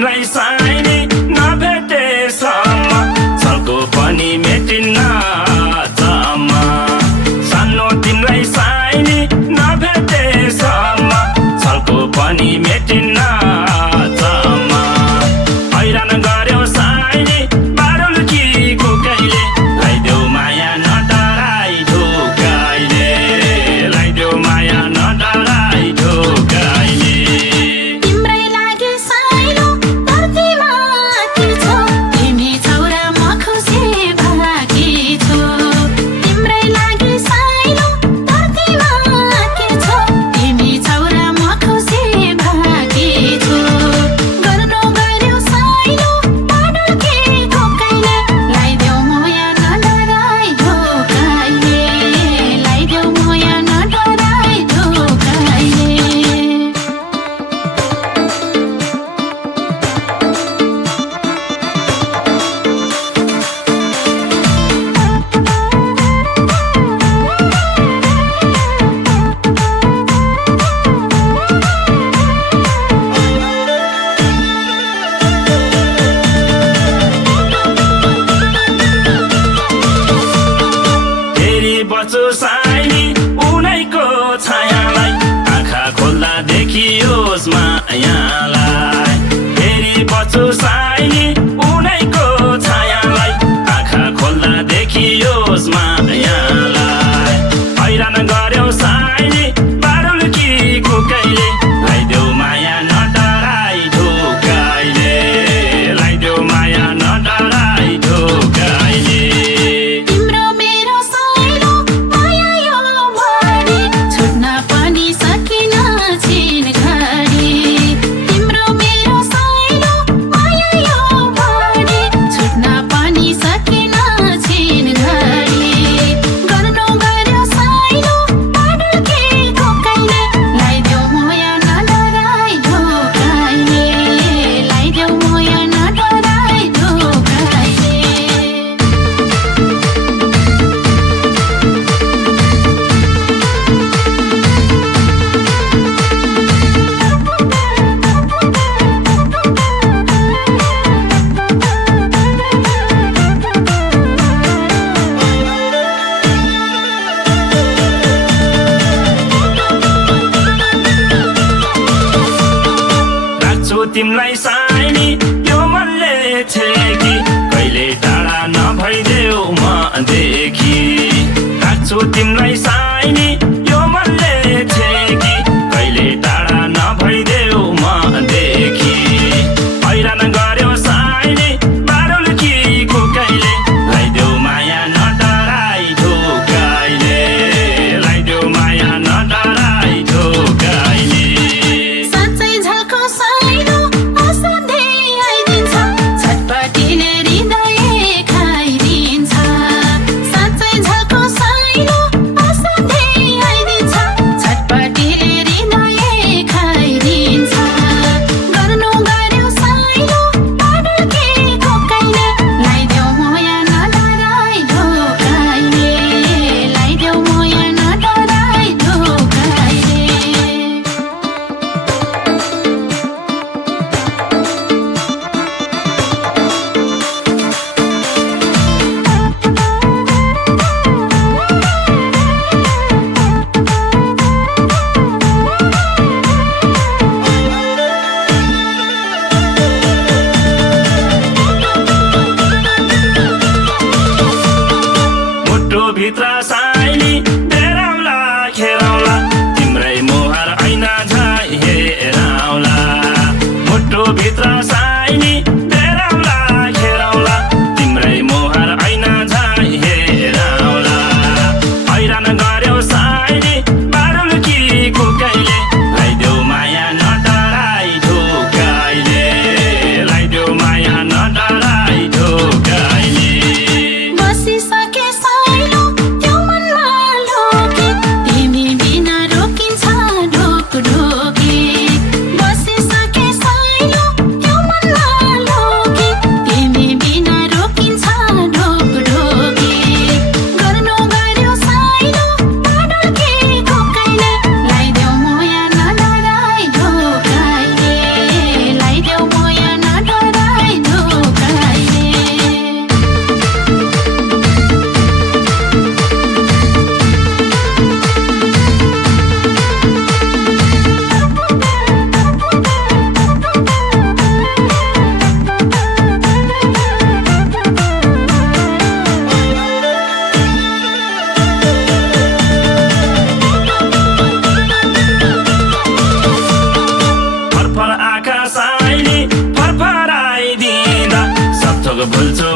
तिमलाई साइनी नभेटेसम्म छलको पनि मेटिन्न चम्म सानो तिमलाई साइनी नभेटेसम्म छलको पनि मेटिन्न चम्म हैरान गर्यो साइनी बारुलकीको कहिले लाइदेऊ माया नडराई ढोकाइले लाइदेऊ माया नडराई ढोकाइले तिम्रै लागि साइलो धरतीमा के छौ तिमी छौरा म खुसी भाकी छु तिम्रै लागि साइलो धरतीमा के छौ तिमी छौरा म खुसी भाकी छु गर्नु गर्यो साइलो बाडुल्कीको कहिले लाइदेऊ मोया नडराई ढोकाइले लाइदेऊ मोया नडराई ढोकाइले फेरि बच्चो साइनी उनैको छायालाई आँखा खोल्दा देखियोस् मायालाई फेरि बच्चो साइनी उनैको छायालाई आँखा खोल्दा देखियोस् मायालाई हैरान गर्यो साइनी बारुलकीको कहिले लाइदेऊ माया नडराई ढोकाइले लाइदेऊ माया नडराई ढोकाइले तिम्रो मेरो साइलो माया यो बारी छुट्न पनि सकिन छिन घडी तिम्रो मेरो साइलो माया यो बारी छुट्न पनि सकिन छिन घडी गर्नु गर्यो साइलो बाडुल्कीको कहिले लाइदेऊ मोया नडराई ढोकाइले लाइदेऊ मोया नडराई ढोकाइले राख्छु तिमलाई साइनी यो मनले छेकी कहिले टाढा नभइदेऊ मदेखि राख्छु तिमलाई साइनी यो मनले छेकी कहिले टाढा नभइदेऊ मदेखि हैरान गर्यो साइनी बारुलकीको कहिले लाइदेऊ माया नडराई ढोकाइले लाइदेऊ माया नडराई ढोकाइले साँच्चै झल्को साइलो असाध्यै आइदिन्छ छटपटिने हृदय भुल्छु